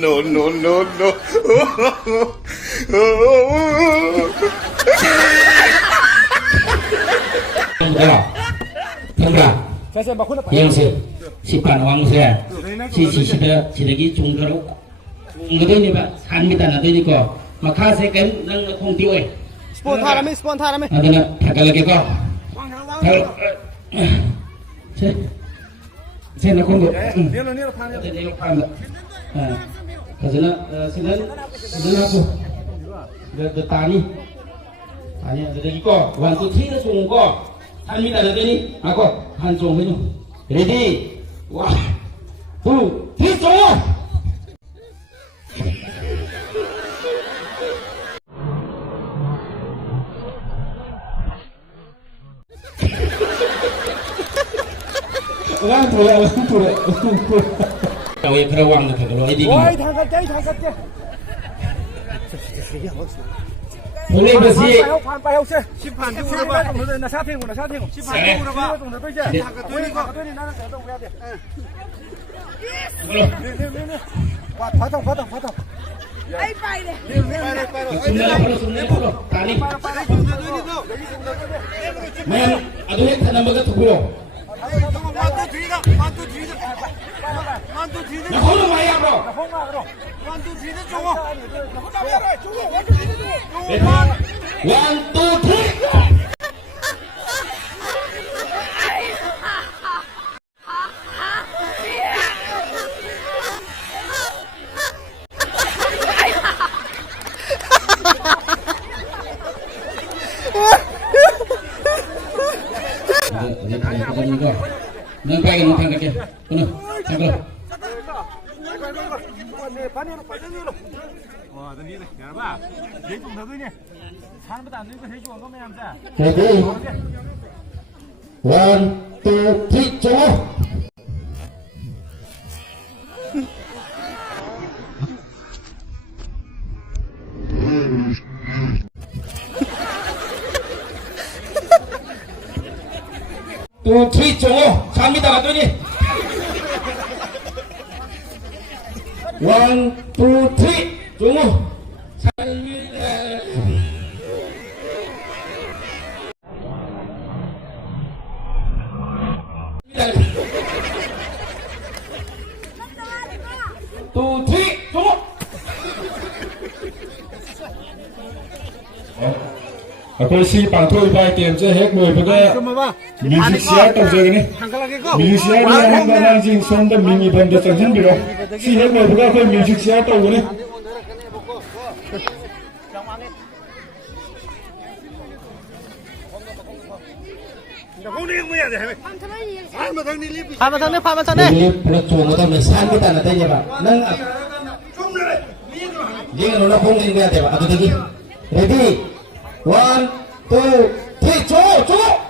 no, no, no, no. 평가 영수 시판 왕세 시시시더 지르기 중거로 중거되니까 산미다 나되니까 마카세간 능 공티오에 스폰타라메 스폰타라메 아드나 타갈게고 세나 공고 니로 파네 내가 판다 그래서 스는 하고 tani 아니야 이거 완전 티를 쏘는 거 산미다 나되니 아고 한종 해줘 레디 와 둘 뒤쪽 왜 그러고 하는 거야? 레디 와이 당갔게 원래 그것이 판 혹시 심판 누구로 봐 나 사태고 심판 누구로 봐 당갔더니 나는 대동 해야 돼 와 바닥 Ay, padre. 손내 풀어 다리 맨 아도에 타는 거가 두고요 나 홀로 많이 하고 원, 투, three nâng tay nâng thang kia con thang kia ready 1, 2, 3 chỗ 또 트윗 종호 갑니다 갔더니 원, 투, 트윗 종호 또 트윗 종호 Aku si pantau ibai kem je hek moi pada Malaysia tau je ni Malaysia ni orang orang jing som da mini band da changjin biro si hek moi pada aku Malaysia tau ni 파만 타네 ini pula cuma tahu mesan kita nanti ya pak nang dia nona pun ini dia pak atau lagi ready 1, 2, 3 cukup